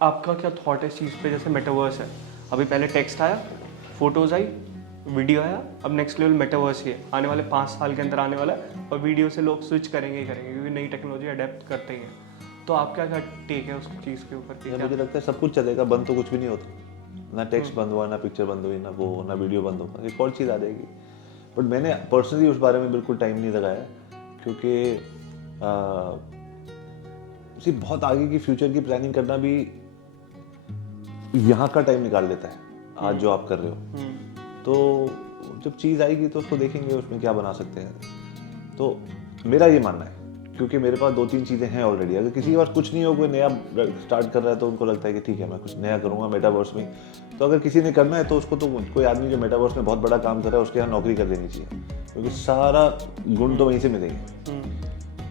आपका क्या थॉट है इस चीज़ पे? जैसे मेटावर्स है, अभी पहले टेक्स्ट आया, फोटोज आई, वीडियो आया, अब नेक्स्ट लेवल मेटावर्स ही है, आने वाले 5 साल के अंदर आने वाला है, और वीडियो से लोग स्विच करेंगे ही करेंगे क्योंकि नई टेक्नोलॉजी अडेप्ट करते ही हैं। तो आपका क्या टेक है उस चीज़ के ऊपर? कि क्या मुझे लगता है सब कुछ चलेगा, बंद तो कुछ भी नहीं होता, ना टेक्स्ट बंद हुआ, ना पिक्चर बंद हुई, ना वो, ना वीडियो बंद होगा, एक और चीज़ आ जाएगी। बट मैंने पर्सनली उस बारे में बिल्कुल टाइम नहीं लगाया, क्योंकि उसी बहुत आगे की फ्यूचर की प्लानिंग करना भी यहाँ का टाइम निकाल लेता है, आज जो आप कर रहे हो। तो जब चीज़ आएगी तो उसको देखेंगे उसमें क्या बना सकते हैं। तो मेरा ये मानना है, क्योंकि मेरे पास 2-3 चीज़ें हैं ऑलरेडी। अगर किसी के पास कुछ नहीं हो, कोई नया स्टार्ट कर रहा है, तो उनको लगता है कि ठीक है मैं कुछ नया करूँगा मेटावर्स में। तो अगर किसी ने करना है तो उसको तो कोई आदमी जो मेटावर्स में बहुत बड़ा काम कर रहा है उसके यहाँ नौकरी कर देनी चाहिए, क्योंकि सारा गुण तो वहीं से मिलेंगे।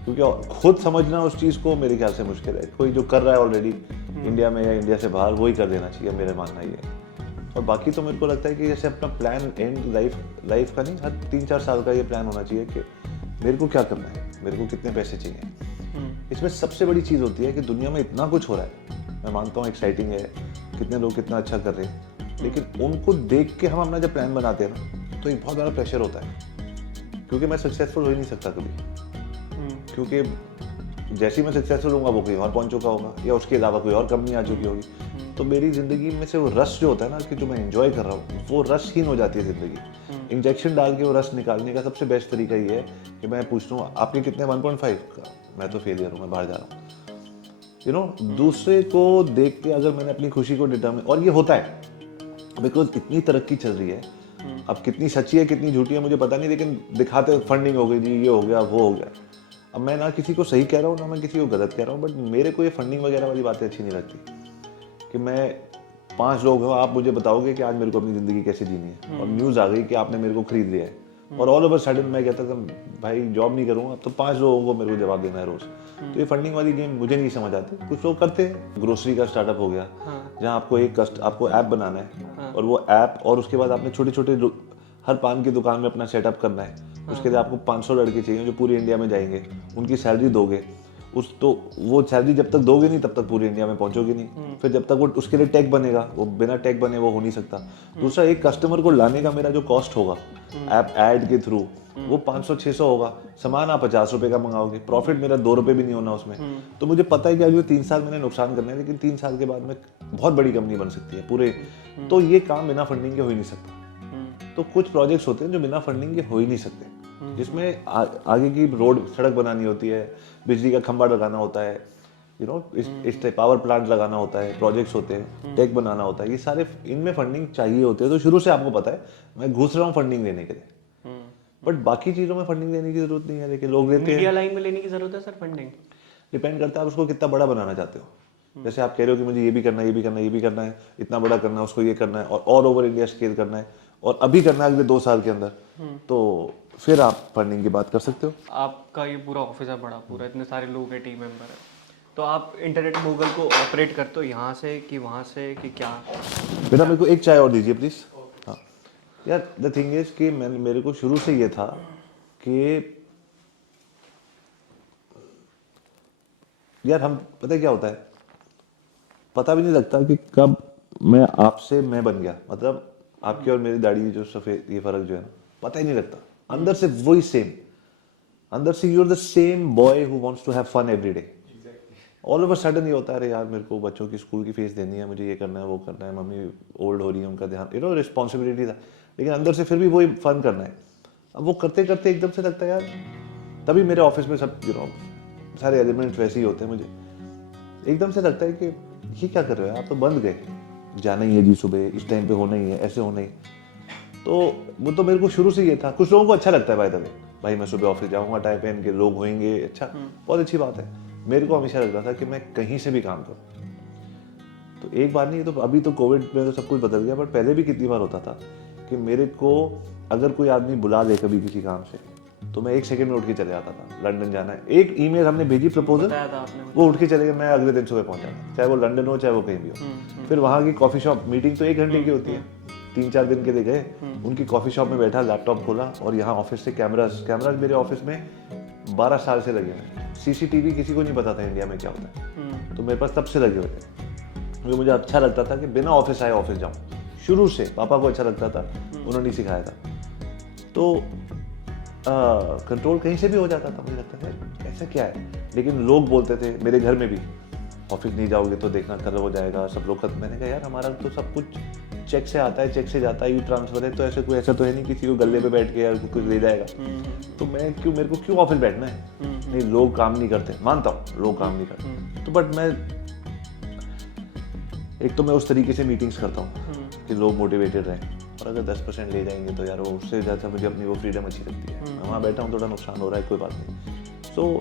क्योंकि खुद समझना उस चीज़ को मेरे ख्याल से मुश्किल है। कोई जो कर रहा है ऑलरेडी इंडिया में या इंडिया से बाहर, वही कर देना चाहिए, मेरा मानना ये है। और बाकी तो मेरे को लगता है कि जैसे अपना प्लान एंड लाइफ का नहीं, हर 3-4 साल का ये प्लान होना चाहिए कि मेरे को क्या करना है, मेरे को कितने पैसे चाहिए। इसमें सबसे बड़ी चीज़ होती है कि दुनिया में इतना कुछ हो रहा है, मैं मानता हूँ एक्साइटिंग है, कितने लोग कितना अच्छा कर रहे हैं, लेकिन उनको देख के हम अपना जब प्लान बनाते हैं ना, तो एक बहुत बड़ा प्रेशर होता है, क्योंकि मैं सक्सेसफुल हो ही नहीं सकता कभी। क्योंकि जैसे ही मैं सक्सेसफुल होऊंगा वो कोई और पहुंच चुका होगा, या उसके अलावा कोई और कंपनी आ चुकी होगी। तो मेरी ज़िंदगी में से वो रस जो होता है ना, कि जो मैं एंजॉय कर रहा हूँ, वो रसहीन हो जाती है ज़िंदगी। इंजेक्शन डाल के वो रस निकालने का सबसे बेस्ट तरीका ये है कि मैं पूछता हूँ आपके कितने 1.5 का, मैं तो फेलियर हूँ, मैं बाहर जा रहा हूँ। दूसरे को देख के अगर मैंने अपनी खुशी को डिटर्मिन, और ये होता है बिकॉज इतनी तरक्की चल रही है, अब कितनी सच्ची है कितनी झूठी है मुझे पता नहीं, लेकिन दिखाते फंडिंग हो गई जी, ये हो गया वो हो गया। अब मैं ना किसी को सही कह रहा हूँ ना मैं किसी को गलत कह रहा हूँ, बट मेरे को ये फंडिंग वगैरह वाली बातें अच्छी नहीं लगती। कि मैं 5 लोग हो, आप मुझे बताओगे कि आज मेरे को अपनी ज़िंदगी कैसे जीनी है, और न्यूज़ आ गई कि आपने मेरे को खरीद लिया है, और ऑल ओवर सडन मैं कहता था भाई जॉब नहीं करूँगा, अब तो 5 लोगों को मेरे को जवाब देना है रोज़। तो ये फंडिंग वाली गेम मुझे नहीं समझ आती। कुछ लोग करते हैं, ग्रोसरी का स्टार्टअप हो गया, जहाँ आपको ऐप बनाना है, और वो ऐप, और उसके बाद आपने छोटे छोटे हर पान की दुकान में अपना सेटअप करना है। उसके लिए आपको 500 लड़के चाहिए जो पूरी इंडिया में जाएंगे, उनकी सैलरी दोगे, तो वो सैलरी जब तक दोगे नहीं तब तक पूरी इंडिया में पहुंचोगे नहीं। फिर जब तक वो उसके लिए टैग बनेगा, वो बिना टैग बने वो हो नहीं सकता। दूसरा, एक कस्टमर को लाने का मेरा जो कॉस्ट होगा ऐप ऐड के थ्रू, वो 500-600 होगा। सामान आप 50 रुपए का मंगाओगे, प्रॉफिट मेरा 2 रुपए भी नहीं होना उसमें। तो मुझे पता है कि अगले 3 साल मैंने नुकसान करना है, लेकिन 3 साल के बाद में बहुत बड़ी कंपनी बन सकती है पूरे। तो ये काम बिना फंडिंग के हो ही नहीं सकता। तो कुछ प्रोजेक्ट्स होते हैं जो बिना फंडिंग के हो ही नहीं सकते, जिसमें आगे की रोड सड़क बनानी होती है, बिजली का खंभा लगाना होता है, इस पावर प्लांट लगाना होता है, प्रोजेक्ट्स होते हैं, टेक बनाना होता है, ये सारे इनमें फंडिंग चाहिए होती है। तो शुरू से आपको पता है मैं घुस रहा हूँ फंडिंग लेने के लिए, बट बाकी चीज़ों में फंडिंग लेने की जरूरत नहीं है, लेकिन लोग लेते हैं। मीडिया लाइन में लेने की जरूरत है सर फंडिंग? डिपेंड करता है आप उसको कितना बड़ा बनाना चाहते हो। जैसे आप कह रहे हो कि मुझे ये भी करना है, ये भी करना है, ये भी करना है, इतना बड़ा करना है, उसको ये करना है, और ऑल ओवर इंडिया स्केल करना है, और अभी करना है अगले 2 साल के अंदर, तो फिर आप फंडिंग की बात कर सकते हो। आपका ये पूरा ऑफिस है बड़ा, पूरा इतने सारे लोग हैं, टीम मेंबर है, तो आप इंटरनेट गूगल को ऑपरेट करते हो यहाँ से कि वहाँ से कि क्या? बेटा मेरे को एक चाय और दीजिए प्लीज। हाँ यार, द थिंग इज कि मेरे को शुरू से ये था कि यार हम, पता है क्या होता है, पता भी नहीं लगता कि कब मैं आपसे मैं बन गया। मतलब आपकी और मेरी दाढ़ी जो सफेद, ये फर्क जो है ना, पता ही नहीं लगता। अंदर से वही सेम, अंदर से you are the same boy who wants to have fun every day. All over sudden ये होता है, अरे यार मेरे को बच्चों की स्कूल की फीस देनी है, मुझे ये करना है वो करना है, मम्मी ओल्ड हो रही है, उनका ध्यान, रिस्पॉन्सिबिलिटी था, लेकिन अंदर से फिर भी वही फन करना है। अब वो करते करते एकदम से लगता है यार, तभी मेरे ऑफिस में सब सारे एलिमेंट्स वैसे ही होते हैं। मुझे एकदम से लगता है कि ये क्या कर रहे हो आप, तो बंद गए, जाना ही है जी सुबह इस टाइम पे, होना ही है, ऐसे होना ही। तो वो तो मेरे को शुरू से ये था। कुछ लोगों को अच्छा लगता है बाय द वे, भाई मैं सुबह ऑफिस जाऊंगा टाई पहन के, लोग होंगे, अच्छा बहुत अच्छी बात है। मेरे को हमेशा लगता था कि मैं कहीं से भी काम करूं। तो एक बार नहीं, तो अभी तो कोविड में तो सब कुछ बदल गया, बट पहले भी कितनी बार होता था कि मेरे को अगर कोई आदमी बुला दे कभी किसी काम से, तो मैं 1 सेकंड में उठ के चले जाता था। लंदन जाना है, एक ईमेल हमने भेजी प्रपोजल, वो उठ के चले गए, मैं अगले दिन सुबह पहुंच जाता, चाहे वो लंदन हो चाहे वो कहीं भी हो। फिर वहाँ की कॉफी शॉप मीटिंग तो 1 घंटे की होती है, 3-4 दिन के लिए गए, उनकी कॉफी शॉप में बैठा, लैपटॉप खोला, और यहाँ ऑफिस से कैमराज मेरे ऑफिस में 12 साल से लगे हैं। CCTV किसी को नहीं पता था इंडिया में क्या होता है, तो मेरे पास तब से लगे हुए थे। क्योंकि मुझे अच्छा लगता था कि बिना ऑफिस आए ऑफिस जाऊँ। शुरू से पापा को अच्छा लगता था, उन्होंने ही सिखाया था। तो कंट्रोल कहीं से भी हो जाता था, मुझे लगता था ऐसा क्या है। लेकिन लोग बोलते थे मेरे घर में भी, ऑफिस नहीं जाओगे तो देखना खराब हो जाएगा, सब लोग खत्म। मैंने कहा यार हमारा तो सब कुछ चेक से आता है, चेक से जाता है, यू ट्रांसफर है, तो ऐसे कोई ऐसा तो है नहीं किसी को गले पे बैठ के यार कुछ ले जाएगा। तो मैं क्यों, मेरे को क्यों ऑफिस बैठना है। नहीं, लोग काम नहीं करते, मानता हूँ लोग काम नहीं करते, तो बट मैं एक तो मैं उस तरीके से मीटिंग्स करता हूँ कि लोग मोटिवेटेड रहें, और अगर 10% ले जाएंगे तो यार वो उससे ज़्यादा मुझे अपनी वो फ्रीडम अच्छी लगती है। मैं वहाँ बैठा हूँ, थोड़ा नुकसान हो रहा है, कोई बात नहीं। सो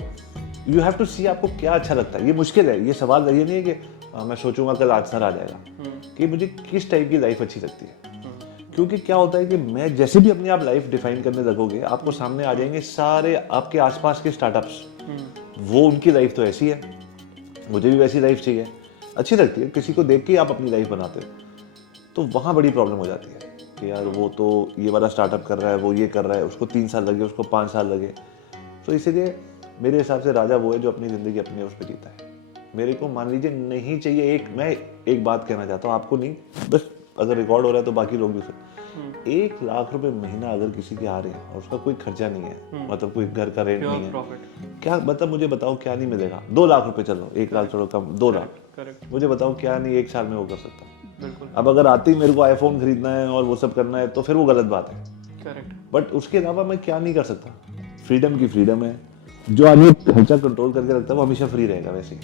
यू हैव टू सी आपको क्या अच्छा लगता है। ये मुश्किल है, ये सवाल ये नहीं है कि मैं सोचूंगा कल आंसर आ जाएगा कि मुझे किस टाइप की लाइफ अच्छी लगती है। क्योंकि क्या होता है कि मैं जैसे भी अपनी आप लाइफ डिफाइन करने लगोगे, आपको सामने आ जाएंगे सारे आपके आसपास के स्टार्टअप्स, वो उनकी लाइफ तो ऐसी है, मुझे भी वैसी लाइफ चाहिए, अच्छी लगती है। किसी को देख के आप अपनी लाइफ बनाते हो, तो वहाँ बड़ी प्रॉब्लम हो जाती है कि यार वो तो ये वाला स्टार्टअप कर रहा है, वो ये कर रहा है, उसको 3 साल लगे, उसको 5 साल लगे। तो इसीलिए मेरे हिसाब से राजा वो है जो अपनी ज़िंदगी अपने उस पर जीता है। मेरे को मान लीजिए नहीं चाहिए, मैं एक बात कहना चाहता हूँ आपको, नहीं बस अगर रिकॉर्ड हो रहा है तो बाकी लोग भी सुन। 1 लाख रुपए महीना अगर किसी के आ रहे हैं और उसका कोई खर्चा नहीं है, मतलब कोई घर का रेंट नहीं है, क्या मतलब मुझे बताओ क्या नहीं मिलेगा। 2 लाख रुपए, चलो 1 लाख छोड़ो, कम 2 लाख, मुझे बताओ क्या नहीं 1 साल में वो कर सकता। अब अगर आते ही मेरे को आईफोन खरीदना है और वो सब करना है तो फिर वो गलत बात है। बट उसके अलावा मैं क्या नहीं कर सकता। फ्रीडम की फ्रीडम है। जो आदमी खर्चा कंट्रोल करके रखता है वो हमेशा फ्री रहेगा। वैसे ही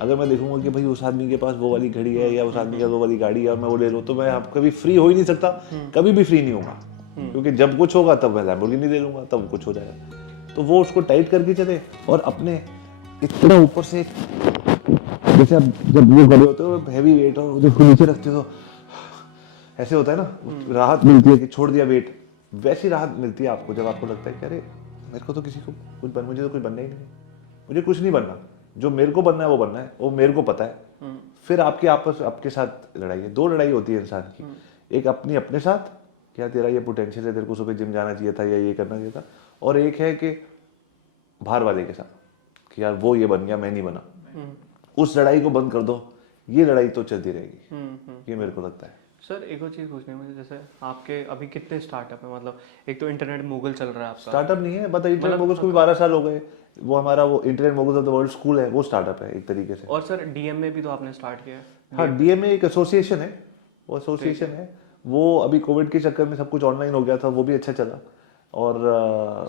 अगर मैं देखूंगा कि भाई उस आदमी के पास वो वाली घड़ी है या उस आदमी के पास वो वाली गाड़ी है और मैं वो ले लूँ, तो मैं आप कभी फ्री हो ही नहीं सकता, कभी भी फ्री नहीं होगा। क्योंकि जब कुछ होगा तब मैं लैम्बोर्गिनी ले लूंगा, तब कुछ हो जाएगा। तो वो उसको टाइट करके चले, और अपने इतना ऊपर से, जैसे आप जब वो खड़े होते हो हैवी वेट और जब नीचे रखते हो ऐसे होता है ना, राहत मिलती है कि छोड़ दिया वेट, वैसी राहत मिलती है आपको जब आपको लगता है कि अरे मेरे को तो किसी को कुछ मुझे तो कुछ बनना ही नहीं, मुझे कुछ नहीं बनना, जो मेरे को बनना है वो बनना है, वो मेरे को पता है। फिर आपके साथ लड़ाई है, 2 लड़ाई होती है इंसान की, एक अपने साथ, क्या तेरा ये पोटेंशियल है, तेरे को सुबह जिम जाना चाहिए था या ये करना चाहिए था, और एक है कि बाहर वाले के साथ कि यार वो ये बन गया, मैं नहीं बना। उस लड़ाई को बंद कर दो, ये लड़ाई तो चलती रहेगी, ये मेरे को लगता है। सर एक और चीज़ पूछनी है मुझे, जैसे आपके अभी कितने स्टार्टअप है, मतलब एक तो इंटरनेट मोगल चल रहा है आपका। स्टार्टअप नहीं है, बट इंटरनेट मोगल्स को भी 12 साल हो गए। वो हमारा वो internet moguls of the world school है, वो स्टार्टअप है एक तरीके से। और सर डीएमए भी तो आपने स्टार्ट किया है। हाँ, डीएमए एक एसोसिएशन है, वो एसोसिएशन है, वो अभी कोविड के चक्कर में सब कुछ ऑनलाइन हो गया था, वो भी अच्छा चला। और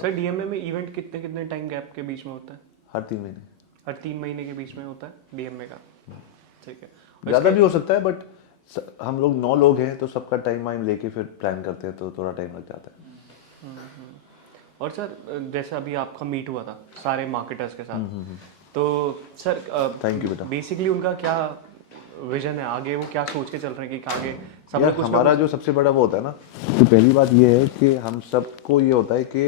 सर डीएमए में इवेंट कितने कितने टाइम गैप के बीच में होता है? हर 3 महीने। हर 3 महीने के बीच में होता है डीएमए का, ठीक है। ज़्यादा भी हो सकता है, बट हम लोग 9 लोग हैं तो सबका टाइम वाइम लेके फिर प्लान करते हैं, तो थोड़ा टाइम लग जाता है। और सर जैसे अभी आपका मीट हुआ था सारे मार्केटर्स के साथ, तो सर थैंक यू बेटा। बेसिकली उनका क्या विजन है आगे, वो क्या सोच के चल रहे हैं कि आगे सब यार कुछ हमारा जो सबसे बड़ा वो होता है ना, तो पहली बात ये है कि हम सबको ये होता है कि,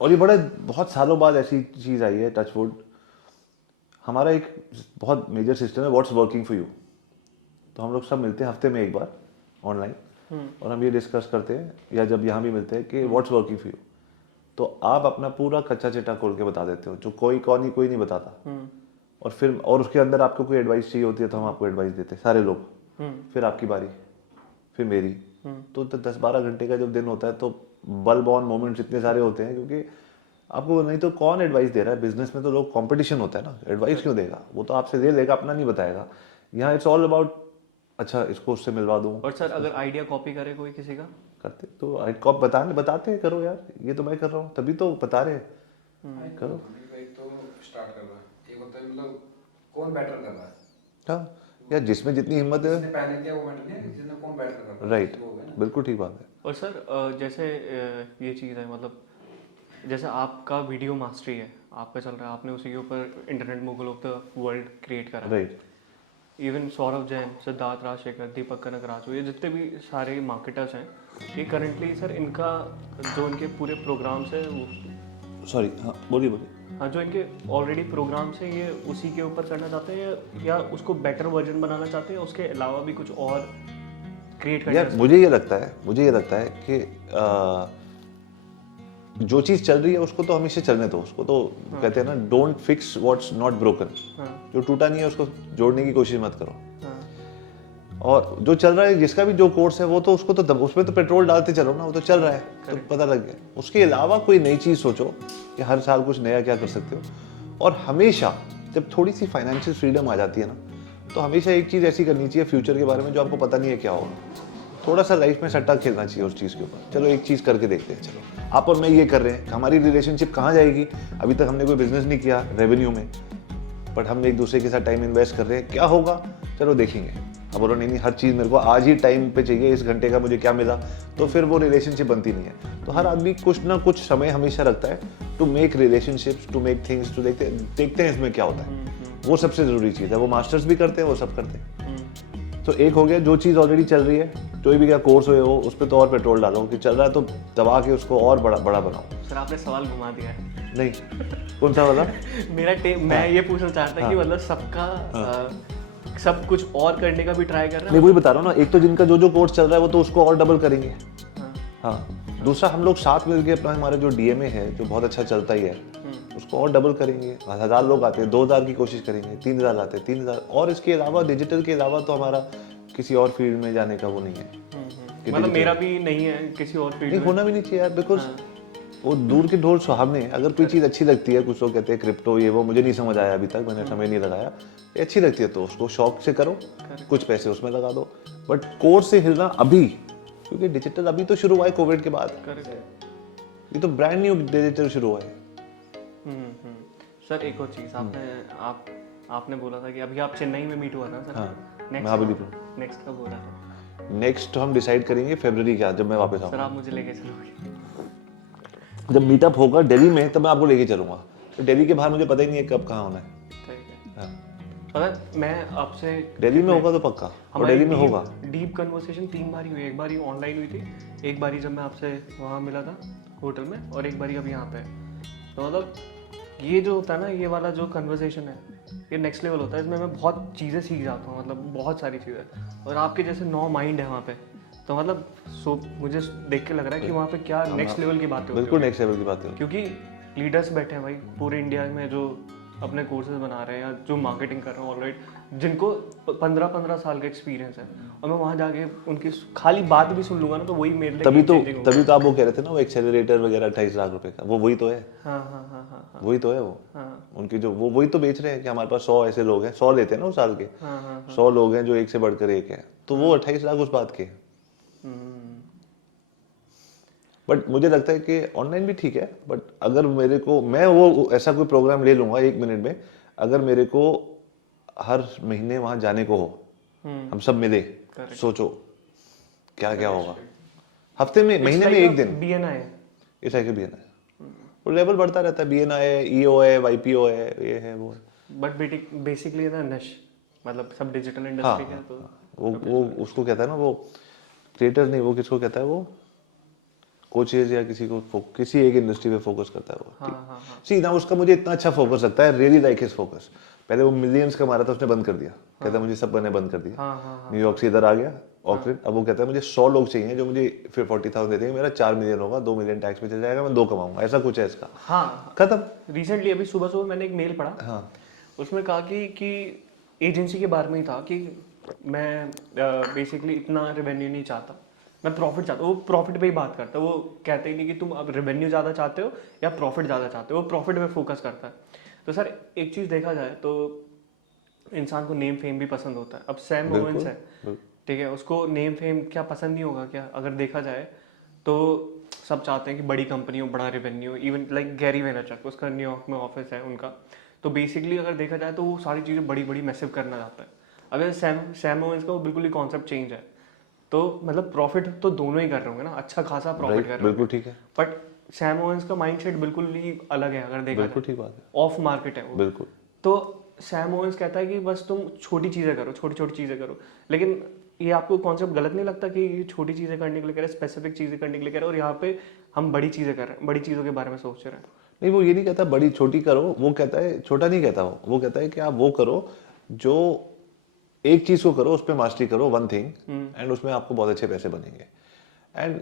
और ये बहुत सालों बाद ऐसी चीज़ आई है, टच वुड, हमारा एक बहुत मेजर सिस्टम है व्हाट्स वर्किंग फॉर यू। तो हम लोग सब मिलते हैं हफ्ते में एक बार ऑनलाइन, और हम ये डिस्कस करते हैं, या जब यहाँ भी मिलते हैं, कि व्हाट्स वर्किंग फॉर यू। तो आप अपना पूरा कच्चा चिट्ठा खोल के बता देते हो, जो कोई नहीं बताता। और फिर उसके अंदर आपको कोई एडवाइस चाहिए होती है तो हम आपको एडवाइस देते हैं, सारे लोग। फिर आपकी बारी, फिर मेरी। तो 10-12 घंटे का जब दिन होता है, तो बल्ब ऑन मोमेंट्स इतने सारे होते हैं, क्योंकि आपको नहीं तो कौन एडवाइस दे रहा है। बिजनेस में तो लोग कंपटीशन होता है ना, एडवाइस क्यों देगा, वो तो आपसे ले लेगा, अपना नहीं बताएगा। यहाँ इट्स ऑल अबाउट, अच्छा इसको उससे मिलवा दूँ। और सर अगर आइडिया कॉपी करे कोई किसी का, करते तो कॉप बताते हैं, करो यार, ये तो मैं कर रहा हूँ तभी तो बता रहे हैं, करो। एक तो स्टार्ट कर रहा है, एक होता है मतलब कौन बेटर कर रहा है। हाँ यार, जिसमें जितनी हिम्मत है, जिसने पहले किया वो बेटर नहीं है, जिसने कौन बेटर कर रहा है। राइट, बिल्कुल ठीक बात है। और सर जैसे ये चीज़ है, मतलब जैसे आपका वीडियो मास्टरी है, आपका चल रहा है, आपने उसी के ऊपर internet mogul of the world create करा, राइट। इवन सौरभ जैन, सिद्धार्थ राजशेखर, दीपक कनकराज, ये जितने भी सारे मार्केटर्स हैं, ये करंटली सर इनका जो इनके पूरे प्रोग्राम्स है वो, सॉरी, हाँ बोलिए। हाँ जो इनके ऑलरेडी प्रोग्राम्स हैं ये उसी के ऊपर करना चाहते हैं, या उसको बेटर वर्जन बनाना चाहते हैं, उसके अलावा भी कुछ और क्रिएट करना। यार मुझे ये लगता है कि जो चीज चल रही है उसको तो हमेशा चलने दो, उसको तो कहते हैं ना don't fix what's not broken. जो टूटा नहीं है उसको जोड़ने की कोशिश मत करो। और जो चल रहा है, जिसका भी जो कोर्स है वो तो उसको तो उसमें तो पेट्रोल डालते चलो ना, वो तो चल रहा है तो पता लग गया। उसके अलावा कोई नई चीज सोचो कि हर साल कुछ नया क्या कर सकते हो। और हमेशा जब थोड़ी सी फाइनेंशियल फ्रीडम आ जाती है ना, तो हमेशा एक चीज ऐसी करनी चाहिए फ्यूचर के बारे में जो आपको पता नहीं है क्या होगा। थोड़ा सा लाइफ में सट्टा खेलना चाहिए उस चीज़ के ऊपर। चलो एक चीज़ करके देखते हैं, चलो आप और मैं ये कर रहे हैं, हमारी रिलेशनशिप कहाँ जाएगी? अभी तक हमने कोई बिजनेस नहीं किया रेवेन्यू में, बट हम एक दूसरे के साथ टाइम इन्वेस्ट कर रहे हैं, क्या होगा चलो देखेंगे। अब बोलो नहीं हर चीज़ मेरे को आज ही टाइम पे चाहिए, इस घंटे का मुझे क्या मिला, तो फिर वो रिलेशनशिप बनती नहीं है। तो हर आदमी कुछ ना कुछ समय हमेशा रखता है to make relationships, to make things, to देखते हैं इसमें क्या होता है। वो सबसे ज़रूरी चीज़ है। वो मास्टर्स भी करते हैं, वो सब करते हैं। तो एक हो गया जो चीज़ ऑलरेडी चल रही है, जो भी क्या कोर्स हुए हो उस पर तो और पेट्रोल डालो कि चल रहा है तो दबा के उसको और बड़ा बनाओ। सर आपने सवाल घुमा दिया है। नहीं कौन सा वाला? मैं ये पूछना चाहता था कि मतलब सबका सब कुछ और करने का भी ट्राई कर रहा है। नहीं वही बता रहा हूँ ना, एक तो जिनका जो कोर्स चल रहा है वो तो उसको और डबल करेंगे। हाँ दूसरा हम लोग साथ मिलके अपना हमारा जो डीएमए है जो बहुत अच्छा चलता ही है उसको और डबल करेंगे। 1000 लोग आते हैं 2000 की कोशिश करेंगे, 3000 आते हैं 3000। और इसके अलावा डिजिटल के अलावा तो हमारा किसी और फील्ड में जाने का वो नहीं है। मतलब मेरा भी नहीं है किसी और फील्ड में। होना भी नहीं चाहिए यार, बिकॉज वो दूर के ढोल सुहावने। अगर कोई चीज़ अच्छी लगती है, कुछ लोग कहते हैं क्रिप्टो ये वो, मुझे नहीं समझ आया अभी तक, मैंने समय नहीं लगाया। ये अच्छी लगती है तो उसको शौक से करो, कुछ पैसे उसमें लगा दो, बट कोर्स से हिलना अभी, क्योंकि डिजिटल अभी तो शुरू हुआ है कोविड के बाद। ये तो ब्रांड न्यू डिजिटल शुरू हुआ है। सर एक और चीज़ आपने बोला था कि अभी आप चेन्नई में मीट हुआ था सर। हाँ नेक्स्ट कब हो रहा था? नेक्स्ट हम डिसाइड करेंगे फरवरी का, जब मैं वापस सर आऊँगा। आप मुझे लेके चलोगे? जब मीटअप होगा दिल्ली में तब मैं आपको लेके चलूंगा। तो दिल्ली के बाहर मुझे पता ही नहीं है कब कहाँ होना है। ठीक है। पता है मैं आपसे दिल्ली में होगा तो पक्का, और दिल्ली में होगा। डीप कन्वर्सेशन 3 बार हुई। एक बार ही ऑनलाइन हुई थी, एक बार ही जब मैं आपसे वहाँ मिला था होटल में, और एक बार ही अभी यहाँ पे। तो मतलब ये जो होता है ना, ये वाला जो कन्वर्सेशन है ये नेक्स्ट लेवल होता है। इसमें मैं बहुत चीज़ें सीख जाता हूँ, मतलब बहुत सारी चीज़ें। और आपके जैसे 9 माइंड है वहाँ पे, तो मतलब मुझे देख के लग रहा है कि वहाँ पे क्या नेक्स्ट लेवल की बातें होती हैं। बिल्कुल नेक्स्ट लेवल की बातें, क्योंकि लीडर्स बैठे हैं भाई पूरे इंडिया में जो अपने कोर्सेज बना रहे हैं या जो मार्केटिंग कर रहे हैं ऑलरेडी, जिनको 15-15 साल का एक्सपीरियंस है, और मैं वहाँ जाके उनकी खाली बात भी सुन लूंगा ना तो वही मेरे लिए तभी तो आप वो कह रहे थे ना वो एक्सेलरेटर वगैरह 28 लाख रुपए का, वो वही तो है। हाँ। वही तो है वो। उनकी जो वो वही तो बेच रहे हैं कि हमारे पास 100 ऐसे लोग हैं, 100 लेते हैं ना उस साल के। 100 लोग हैं जो एक से बढ़कर एक है, तो वो 28 लाख उस बात के। बट मुझे लगता है कि ऑनलाइन भी ठीक है, बट अगर मेरे को, मैं वो ऐसा कोई प्रोग्राम ले लूंगा 1 मिनट में, अगर मेरे को हर महीने वहां जाने को हो, हम सब मिले, सोचो क्या क्या होगा। हफ्ते में, महीने में 1 दिन BNI है, इस टाइप के BNI है, वो लेवल बढ़ता रहता है। BNI है, EO है, YPO है, ये है वो है। बट बेसिकली ना नश मतलब सब डिजिटल इंडस्ट्री के, तो वो उसको कहता है ना, वो क्रिएटर नहीं, वो किसको कहता है, वो कोचेज या किसी को किसी एक इंडस्ट्री पे फोकस करता है वो। सी ना उसका मुझे इतना अच्छा फोकस लगता है, रियली लाइक हिज फोकस। पहले वो मिलियंस कमा रहा था, उसने बंद कर दिया, कहता है मुझे सब करने बंद कर दिया। न्यूयॉर्क से इधर आ गया ऑकलैंड, अब वो कहता है मुझे 100 लोग चाहिए जो मुझे फिर 40,000 दे देंगे, मेरा 4 मिलियन होगा, 2 मिलियन टैक्स में चल जाएगा, मैं 2 कमाऊंगा, ऐसा कुछ है इसका। हाँ खत्म। रिसेंटली अभी सुबह मैंने एक मेल पढ़ा, उसमें कहा कि एजेंसी के बारे में ही था कि मैं बेसिकली इतना रेवेन्यू नहीं चाहता, मैं प्रॉफिट चाहता हूँ। वो प्रॉफिट पे ही बात करता है, वो कहते ही नहीं कि तुम अब रेवेन्यू ज़्यादा चाहते हो या प्रॉफिट ज़्यादा चाहते हो, वो प्रॉफिट पे फोकस करता है। तो सर एक चीज़ देखा जाए तो इंसान को नेम फेम भी पसंद होता है। अब सैम ओवेंस है, ठीक है, उसको नेम फेम क्या पसंद नहीं होगा क्या? अगर देखा जाए तो सब चाहते हैं कि बड़ी कंपनी हो, बड़ा revenue. Even like Gary Vaynerchuk, उसका न्यूयॉर्क में ऑफिस है उनका, तो बेसिकली अगर देखा जाए तो वो सारी चीज़ें बड़ी बड़ी मैसिव करना चाहता है। अगर सैम ओवेंस का वो बिल्कुल ही कॉन्सेप्ट चेंज है, तो मतलब प्रॉफिट तो दोनों ही कर रहे होंगे ना, अच्छा खासा प्रॉफिट कर रहे होंगे, बिल्कुल ठीक है। बट सैम ओवेंस का माइंडसेट बिल्कुल ही अलग है। अगर देखा बिल्कुल ठीक बात है, ऑफ मार्केट है वो। बिल्कुल। तो सैम ओवेंस कहता है कि बस तुम छोटी चीज़ें करो, छोटी छोटी चीज़ें करो। लेकिन ये आपको कॉन्सेप्ट गलत नहीं लगता कि ये छोटी चीज़ें करने के लिए कह रहे हैं, स्पेसिफिक चीज़ें करने के लिए कह रहे हैं, और यहाँ पे हम बड़ी चीज़ें कर रहे हैं, बड़ी चीज़ों के बारे में सोच रहे हैं? नहीं, वो ये नहीं कहता बड़ी छोटी करो, वो कहता है छोटा नहीं कहता, वो कहता है कि आप वो करो जो एक चीज को करो, उस पर मास्टरी करो, वन थिंग, एंड उसमें आपको बहुत अच्छे पैसे बनेंगे। एंड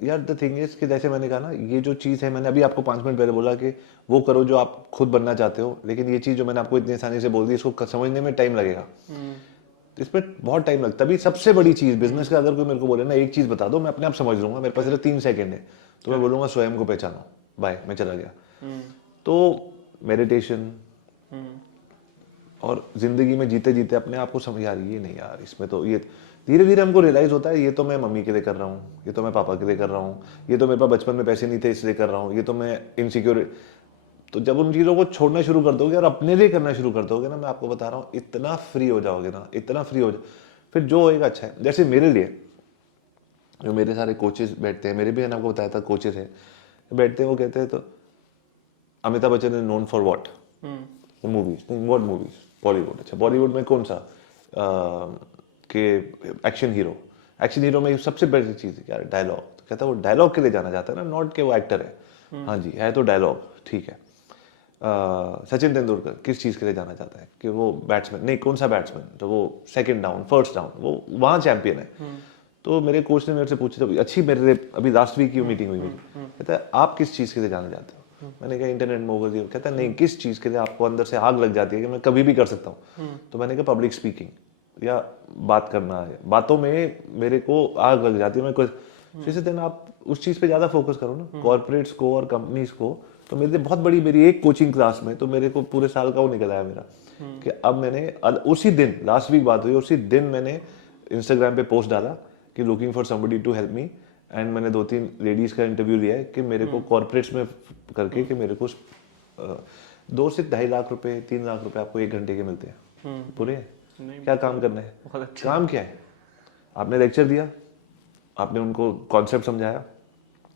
यार द थिंग इज कि जैसे मैंने कहा ना, ये जो चीज़ है, मैंने अभी आपको 5 मिनट पहले बोला कि वो करो जो आप खुद बनना चाहते हो, लेकिन ये चीज़ जो मैंने आपको इतनी आसानी से बोल दी, इसको समझने में टाइम लगेगा, इस पर बहुत टाइम लगता है। तभी सबसे बड़ी चीज़ बिजनेस का, अगर कोई मेरे को बोले ना एक चीज़ बता दो, मैं अपने आप समझ लूंगा, मेरे पास सिर्फ 3 सेकेंड है, तो मैं बोलूँगा स्वयं को पहचानो, बाय, मैं चला गया। तो मेडिटेशन और जिंदगी में जीते जीते अपने आप को समझ, यार ये नहीं यार, इसमें तो ये धीरे धीरे हमको रियलाइज होता है, ये तो मैं मम्मी के लिए कर रहा हूँ, ये तो मैं पापा के लिए कर रहा हूँ, ये तो मेरे पास बचपन में पैसे नहीं थे इसलिए कर रहा हूँ, ये तो मैं इनसिक्योर। तो जब उन चीज़ों को छोड़ना शुरू कर दोगे और अपने लिए करना शुरू कर दोगे ना, मैं आपको बता रहा हूँ, इतना फ्री हो जाओगे ना, इतना फ्री हो जाओ, फिर जो होएगा अच्छा है। जैसे मेरे लिए जो मेरे सारे कोचेस बैठते हैं, मेरे भी मैंने आपको बताया था कोचेस हैं, बैठते हैं, वो कहते हैं तो Amitabh Bachchan is known for what, movies, what movies, Bollywood. अच्छा, बॉलीवुड में कौन सा के एक्शन हीरो में सबसे बड़ी चीज़ है क्या, डायलॉग। तो कहता है वो डायलॉग के लिए जाना चाहता है ना, नॉट के वो एक्टर है। हाँ जी, है तो डायलॉग, ठीक है। सचिन तेंदुलकर किस चीज़ के लिए जाना चाहता है, कि वो बैट्समैन, नहीं कौन सा बैट्समैन, तो वो सेकंड डाउन, फर्स्ट डाउन, वो वहाँ चैंपियन है। तो मेरे कोच ने मेरे से पूछा, तो अच्छी मेरे लिए अभी लास्ट वीक की मीटिंग हुई मेरी, कहता है आप किस चीज़ के लिए जाना चाहते हो। मैंने कहा इंटरनेट मोबाइल। कहता है नहीं, किस चीज़ के लिए आपको अंदर से आग लग जाती है कि मैं कभी भी कर सकता हूँ। तो मैंने कहा पब्लिक स्पीकिंग या बात करना है, बातों में मेरे को आग लग जाती है, मैं कुछ जैसे दिन आप उस चीज़ पे ज़्यादा फोकस करो ना, कॉर्पोरेट्स को और कंपनीज को। तो मेरे लिए बहुत बड़ी, मेरी एक कोचिंग क्लास में तो मेरे को पूरे साल का वो निकल आया मेरा, कि अब मैंने उसी दिन, लास्ट वीक बात हुई, उसी दिन मैंने इंस्टाग्राम पे पोस्ट डाला कि looking for somebody to help me, and मैंने 2-3 लेडीज का इंटरव्यू लिया है कि मेरे को कॉर्पोरेट्स में करके, कि मेरे को 2 से 2.5 लाख रुपए, 3 लाख रुपए आपको 1 घंटे के मिलते हैं पूरे। क्या काम करना है, काम क्या है, आपने लेक्चर दिया, आपने उनको कॉन्सेप्ट समझाया,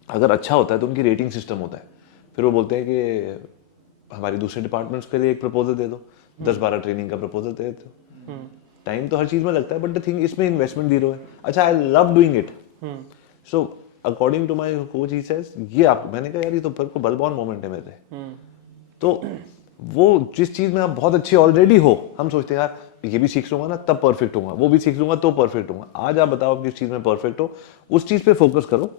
अगर अच्छा होता है तो उनकी रेटिंग सिस्टम होता है, फिर वो बोलते हैं कि हमारी दूसरे डिपार्टमेंट्स के लिए एक प्रपोजल दे दो, 10-12 ट्रेनिंग का प्रपोजल दे दो। टाइम तो हर चीज में लगता है, बट द थिंग इसमें इन्वेस्टमेंट जीरो है। अच्छा, I love doing it, so according to my coach he says ये आप, मैंने कहा यार ये तो बलबॉन मोमेंट है मेरे। तो वो जिस चीज में आप बहुत अच्छे ऑलरेडी हो, हम सोचते हैं यार ये भी सीख लूंगा ना तब परफेक्ट होगा, वो भी सीख लूंगा तो परफेक्ट होगा। आज आप बताओ किस चीज में परफेक्ट हो, उस चीज पे फोकस करो।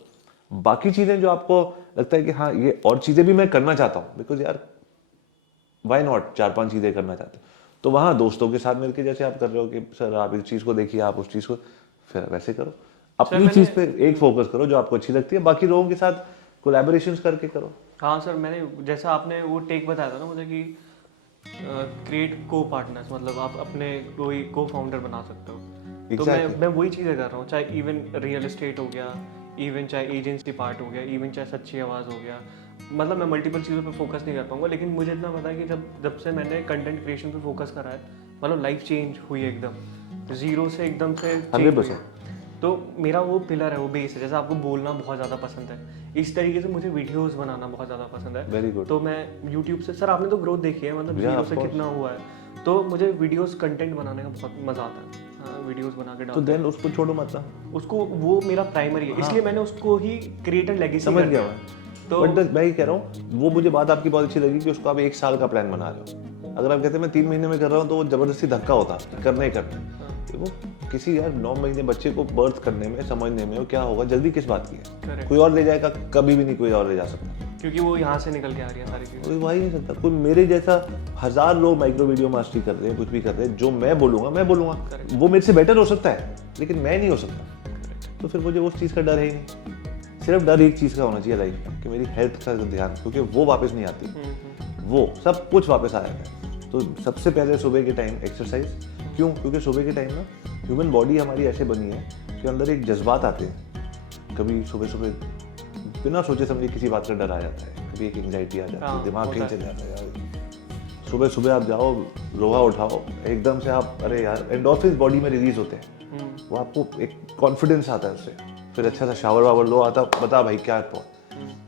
बाकी चीजें जो आपको लगता है कि हाँ ये और चीजें भी मैं करना चाहता हूँ, बिकॉज यार वाई नॉट 4-5 चीजें करना चाहते हो, तो वहां दोस्तों के साथ मिलकर जैसे आप कर रहे हो कि सर आप इस चीज को देखिए, आप उस चीज को, फिर वैसे करो। अपनी चीज पे एक फोकस करो जो आपको अच्छी लगती है, बाकी लोगों के साथ कोलैबोरेशंस करके करो। हाँ सर, मैंने जैसा आपने वो टेक बताया था ना मुझे कि क्रिएट को पार्टनर्स, मतलब आप अपने कोई को फाउंडर बना सकते हो। तो मैं वही चीज़ें कर रहा हूँ, चाहे इवन रियल एस्टेट हो गया, इवन चाहे एजेंसी पार्ट हो गया, इवन चाहे सच्ची आवाज़ हो गया। मतलब मैं मल्टीपल चीज़ों पे फोकस नहीं कर पाऊंगा, लेकिन मुझे इतना पता है कि जब से मैंने कंटेंट क्रिएशन पे फोकस करा है, मतलब लाइफ चेंज हुई है एकदम, जीरो से एकदम से 100%। तो मेरा वो पिलर है, वो बेस है। जैसे आपको बोलना बहुत ज़्यादा पसंद है, इस तरीके से मुझे वीडियोस बनाना बहुत ज़्यादा पसंद है। Very good. तो मैं यूट्यूब से, सर आपने तो ग्रोथ देखी है, मतलब जीरो से कितना हुआ है, तो मुझे वीडियोस कंटेंट बनाने का बहुत मज़ा आता है। हाँ, वीडियोस बना के तो देन उसको छोड़ो मत ना, उसको, वो मेरा प्राइमरी है, इसलिए मैंने उसको ही क्रिएटर लेगेसी समझ गया मैं। तो बट मैं ये कह रहा हूँ, वो मुझे बात आपकी बहुत अच्छी लगी कि उसको आप 1 साल का प्लान बना रहे हो। अगर आप कहते हैं मैं 3 महीने में कर रहा हूँ, तो वो जबरदस्ती धक्का होता करना ही करना। वो किसी यार 9 महीने बच्चे को बर्थ करने में, समझने में, वो क्या होगा, जल्दी किस बात की है। कोई और ले जाएगा, कभी भी नहीं कोई और ले जा सकता, क्योंकि वो यहाँ से निकल के आ रही है सारी चीज़ें। कोई वही नहीं सकता। कोई मेरे जैसा 1000 लोग माइक्रो वीडियो मास्टरी कर रहे हैं, कुछ भी कर रहे हैं, जो मैं बोलूंगा वो मेरे से बेटर हो सकता है, लेकिन मैं नहीं हो सकता। तो फिर मुझे उस चीज़ का डर है ही नहीं। सिर्फ डर एक चीज़ का होना चाहिए लाइफ में, कि मेरी हेल्थ का ध्यान, क्योंकि वो वापस नहीं आती, वो सब कुछ वापस आया है। तो सबसे पहले सुबह के टाइम एक्सरसाइज। क्यों? क्योंकि सुबह के टाइम ना ह्यूमन बॉडी हमारी ऐसे बनी है कि अंदर एक जज्बात आते हैं। कभी सुबह सुबह बिना सोचे समझे किसी बात का डर आ जाता है, कभी एक एंग्जाइटी आ जाती है, दिमाग कहीं चले जाता है यार। सुबह सुबह आप जाओ, लोहा उठाओ, एकदम से आप, अरे यार, एंडोर्फिन बॉडी में रिलीज होते हैं, वो आपको एक कॉन्फिडेंस आता है उससे। फिर अच्छा सा शावर वावर लो, आता बता भाई क्या है,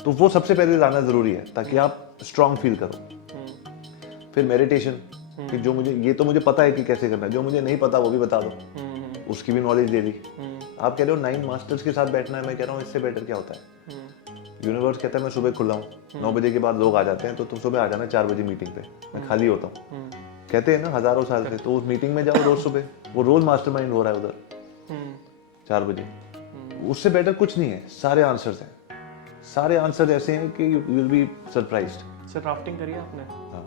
तो वो सबसे पहले लाना जरूरी है, ताकि आप स्ट्रांग फील करो। फिर मेडिटेशन, कि जो मुझे, ये तो मुझे पता है कि कैसे करना है, जो मुझे नहीं पता वो भी बता दो, उसकी भी नॉलेज दे दी। आप कह रहे हो 9 मास्टर्स के साथ बैठना है, मैं कह रहा हूँ इससे बेटर क्या होता है। यूनिवर्स कहता है मैं सुबह खुला हूँ, 9 बजे के बाद लोग आ जाते हैं, तो तुम सुबह आ जाना 4 बजे मीटिंग पे, मैं खाली होता हूँ। कहते हैं ना हजारों साल से, तो उस मीटिंग में जाओ रोज सुबह, वो रोज मास्टरमाइंड हो रहा है उधर 4 बजे। उससे बेटर कुछ नहीं है, सारे आंसर्स हैं, सारे आंसर ऐसे हैं कि you will be surprised. Sir rafting करी है आपने? हाँ,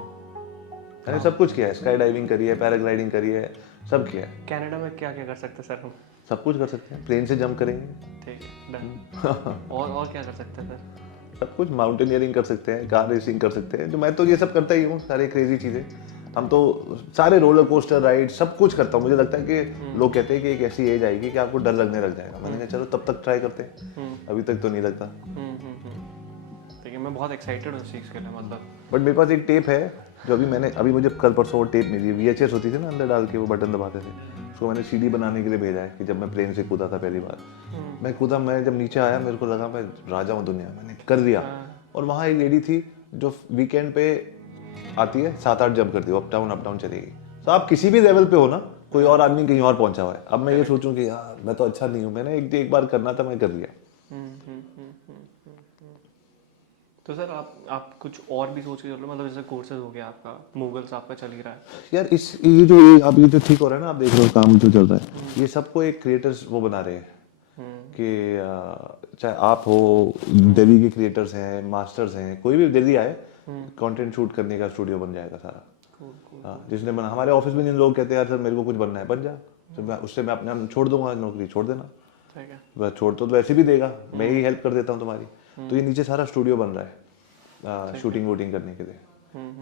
मैंने सब कुछ किया है, स्काई डाइविंग करी है, पैराग्लाइडिंग करी है, सब किया है। कनाडा में क्या क्या कर सकते हैं सर हम? सब कुछ कर सकते हैं, प्लेन से जंप करेंगे। ठीक है, डन। और क्या कर सकते हैं सर? सब कुछ, माउंटेनियरिंग कर सकते हैं, कार रेसिंग कर सकते हैं, जो मैं तो ये सब करता ही हूँ, सारे क्रेजी चीज़ें। हम तो सारे रोलर कोस्टर राइड सब कुछ करता हूँ। मुझे लगता है कि लोग कहते हैं कि एक ऐसी एज आएगी कि आपको डर लगने लग जाएगा। मैंने कहा चलो तब तक ट्राई करते हैं, अभी तक तो नहीं लगता। ठीक है, मैं बहुत एक्साइटेड हूँ इस चीज़ के लिए, मतलब। बट मेरे पास एक टेप है जो अभी मुझे कल परसों वो टेप मिली। VHS होती थी ना, अंदर डाल के वो बटन दबाते थे, उसको मैंने CD बनाने के लिए भेजा है कि जब मैं प्लेन से कूदा था पहली बार, मैं कूदा, मैं जब नीचे आया मेरे को लगा मैं राजा हूँ दुनिया, मैंने कर दिया। और वहाँ एक लेडी थी जो वीकेंड पे आती है, 7-8 जंप करती है, अप डाउन चलेगी। तो आप किसी भी लेवल पे हो ना, कोई और आदमी कहीं और पहुंचा हुआ है। अब मैं ये सोचूं कि यार मैं तो अच्छा नहीं हूँ, मैंने एक बार करना था, मैं कर लिया। तो सर आप कुछ और भी सोच के चलो, मतलब जैसे कोर्सेज हो गया आपका, मूगल्स आपका चल ही रहा है यार ये जो ठीक हो रहा है ना, आप देख रहे हो काम जो चल रहा है, ये सबको एक क्रिएटर्स वो बना रहे हैं कि चाहे आप हो, दिल्ली के क्रिएटर्स हैं, मास्टर्स हैं, कोई भी दिल्ली आए, कंटेंट शूट करने का स्टूडियो बन जाएगा सारा। हाँ, जिसने बना, हमारे ऑफिस में जिन लोग कहते हैं यार सर मेरे को कुछ बनना है, बन जा, तो मैं उससे मैं अपने छोड़ दूंगा, नौकरी छोड़ देना। ठीक है, वह छोड़ तो वैसे भी देगा, मैं ही हेल्प कर देता हूँ तुम्हारी। तो ये नीचे सारा स्टूडियो बन रहा है शूटिंग वूटिंग करने के लिए।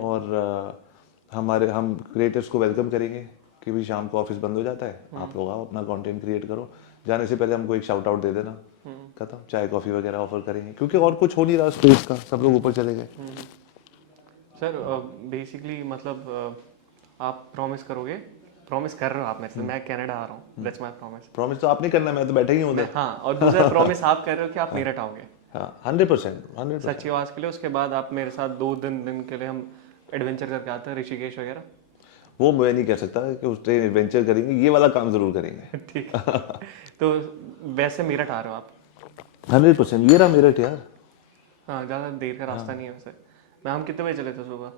और हम क्रिएटर्स को वेलकम करेंगे कि भी शाम को ऑफिस बंद हो जाता है, आप लोग आओ अपना कंटेंट क्रिएट करो, जाने से पहले हमको एक शाउट आउट दे देना, खत्म। चाय कॉफी वगैरह ऑफर करेंगे, क्योंकि और कुछ हो नहीं रहा स्पेस का, सब लोग ऊपर चले गए। सर बेसिकली मतलब आप प्रॉमिस करोगे, प्रॉमिस कर रहे हो आप मेरे से, मैं कनाडा आ रहा हूँ, दैट्स माय प्रॉमिस। प्रॉमिस तो आपने करना है, मैं तो बैठा ही हूँ उधर। हाँ, और दूसरा प्रॉमिस आप कर रहे हो कि आप मेरठ आओगे। हाँ, 100%। सच्ची आवाज के लिए, उसके बाद आप मेरे साथ 2 दिन के लिए हम एडवेंचर करके आते हैं, ऋषिकेश वगैरह। वो मैं नहीं कह सकता कि उस ट्रेन एडवेंचर करेंगे, ये वाला काम जरूर करेंगे। ठीक है, तो वैसे मेरठ आ रहे हो आप? 100%। ये रहा मेरठ यार। हाँ, ज़्यादा देर का रास्ता नहीं है वैसे। मैं हम कितने बजे चले थे सुबह?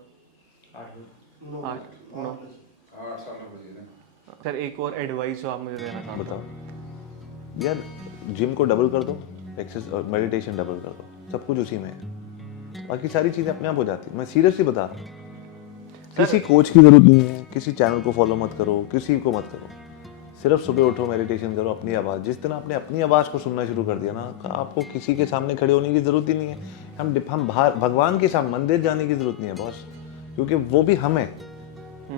8-9। 8-9 बजे थे। सर एक और एडवाइस जो आप मुझे देना चाहते हो? बताओ यार, जिम को डबल कर दो, एक्सरसाइज और मेडिटेशन डबल कर दो, सब कुछ उसी में है, बाकी सारी चीजें अपने आप हो जाती है। मैं सीरियसली बता रहा हूँ, किसी कोच की जरूरत नहीं है, किसी चैनल को फॉलो मत करो, किसी को मत करो, सिर्फ सुबह उठो, मेडिटेशन करो, अपनी आवाज़। जिस दिन आपने अपनी आवाज़ को सुनना शुरू कर दिया ना, आपको किसी के सामने खड़े होने की जरूरत ही नहीं है। हम बाहर भगवान के सामने मंदिर जाने की जरूरत नहीं है बॉस, क्योंकि वो भी हम है।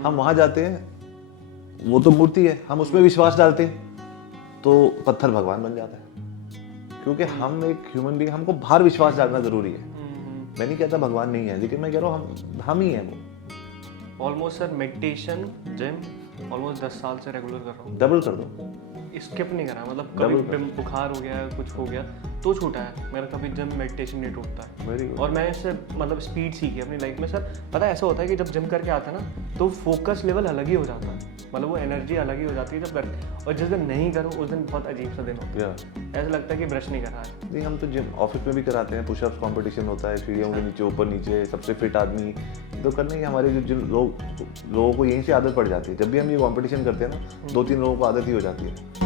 हम वहां जाते हैं, वो तो मूर्ति है, हम उसमें विश्वास डालते हैं तो पत्थर भगवान बन जाता है। क्योंकि हम एक ह्यूमन बीइंग, हमको बाहर विश्वास डालना जरूरी है। मैं नहीं कहता भगवान नहीं है, लेकिन मैं कह रहा हूँ हम ही हैं वो। Almost sir meditation gym almost 10 साल से रेगुलर कर रहा हूँ। डबल कर दो, स्किप नहीं करा, मतलब कभी बुखार हो गया, कुछ हो गया तो छूटा है मेरा, कभी जिम मेडिटेशन नहीं टूटता है। Very good. और मैंने इससे मतलब स्पीड सीखी अपनी लाइफ में सर। पता है ऐसा होता है कि जब जिम करके आता है ना, तो फोकस लेवल अलग ही हो जाता है, मतलब वो एनर्जी अलग ही हो जाती है जब कर। और जिस दिन नहीं करो उस दिन बहुत अजीब सा दिन होता है, ऐसा लगता है कि ब्रश नहीं कर रहा है। नहीं, हम तो जिम ऑफिस में भी कराते हैं, पुशअप्स कंपटीशन होता है, सीढ़ियों के नीचे ऊपर नीचे, सबसे फिट आदमी तो करने ही। हमारे जो जिन लोगों को यहीं से आदत पड़ जाती है, जब भी हम ये कंपटीशन करते हैं ना, 2-3 लोगों को आदत ही हो जाती है।